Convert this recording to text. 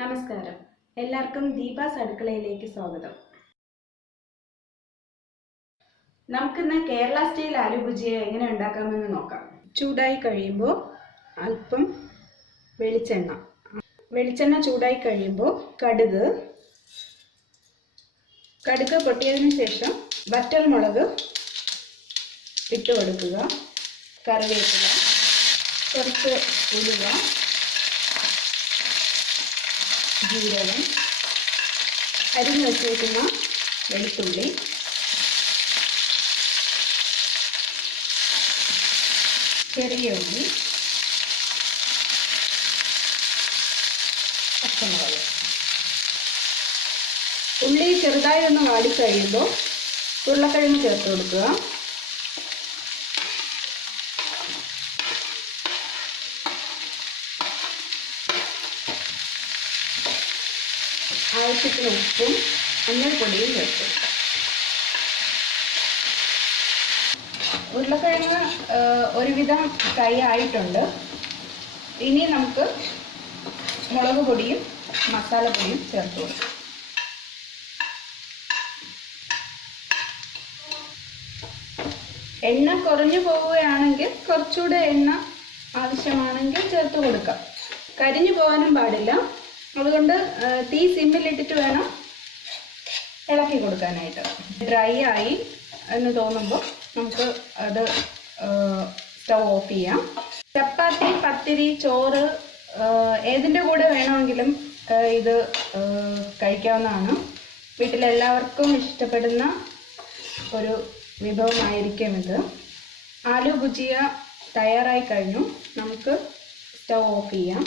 നമസ്കാരം. എല്ലാവർക്കും ദീപാസ് അടുക്കളയിലേക്ക് സ്വാഗതം. നമുക്കിന്ന് കേരള സ്റ്റൈൽ ആലു ഭുജിയ എങ്ങനെ ഉണ്ടാക്കാമെന്ന് നോക്കാം. ചൂടായി കഴിയുമ്പോൾ അല്പം വെളിച്ചെണ്ണ ചൂടായി കഴിയുമ്പോൾ കടുക് പൊട്ടിയതിനു ശേഷം വറ്റൽമുളക് ഇട്ട് കൊടുക്കുക. കറിവേപ്പില, കുറച്ച് ഉലുവ, ജീരകം, അരിഞ്ഞു വച്ചിരിക്കുന്ന വെളുത്തുള്ളി, ചെറിയ ഉള്ളി, പച്ചമുളക്. ഉള്ളി ചെറുതായി ഒന്ന് വാടിക്കഴിയുമ്പോൾ ഉരുളക്കിഴങ്ങ് ചേർത്ത് കൊടുക്കുക. ആവശ്യത്തിന് ഉപ്പും മഞ്ഞൾപ്പൊടിയും ചേർക്കും. ഉരുളക്കിഴങ്ങ് ഒരുവിധം ഫ്രൈ ആയിട്ടുണ്ട്. ഇനി നമുക്ക് മുളക് പൊടിയും മസാലപ്പൊടിയും ചേർത്ത് കൊടുക്കും. എണ്ണ കുറഞ്ഞു പോവുകയാണെങ്കിൽ കുറച്ചുകൂടെ എണ്ണ ആവശ്യമാണെങ്കിൽ ചേർത്ത് കൊടുക്കാം. കരിഞ്ഞു പോകാനും പാടില്ല. അതുകൊണ്ട് തീ സിമ്മിലിട്ടിട്ട് വേണം ഇളക്കി കൊടുക്കാനായിട്ട്. ഡ്രൈ ആയി എന്ന് തോന്നുമ്പോൾ നമുക്ക് അത് സ്റ്റൗ ഓഫ് ചെയ്യാം. ചപ്പാത്തി, പത്തിരി, ചോറ് ഏതിൻ്റെ കൂടെ വേണമെങ്കിലും ഇത് കഴിക്കാവുന്നതാണ്. വീട്ടിലെല്ലാവർക്കും ഇഷ്ടപ്പെടുന്ന ഒരു വിഭവമായിരിക്കും ഇത്. ആലു ഭുജിയ തയ്യാറായി കഴിഞ്ഞു. നമുക്ക് സ്റ്റൗ ഓഫ് ചെയ്യാം.